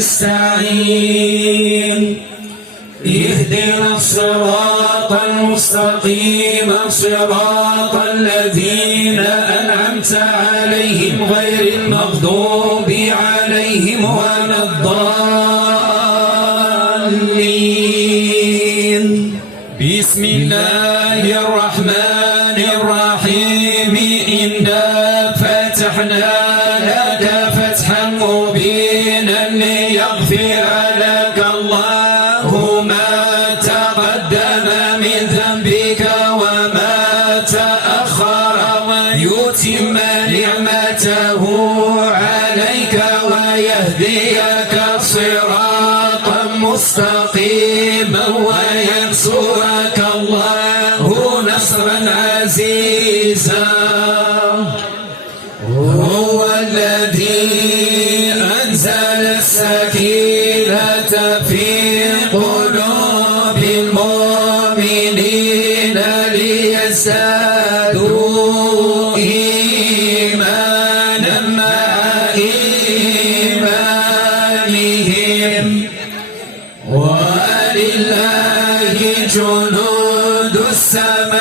نستعين اهدنا الصراط المستقيم صراط الذين أنعمت عليهم غير المغضوب عليهم ولا الضالين. بسم الله الرحمن الرحيم. إنا فتحنا لك فتحا مبينا ليغفر لك الله ما تقدم من ذنبك وما تأخر ويتم نعمته عليك ويهديك صراطا مستقيما وينصرك الله نصرا عزيزا. هو الذي أنزل السكينة في قلوب المؤمنين ليزدادوا إيمانا مع إيمانهم ولله جنود السماوات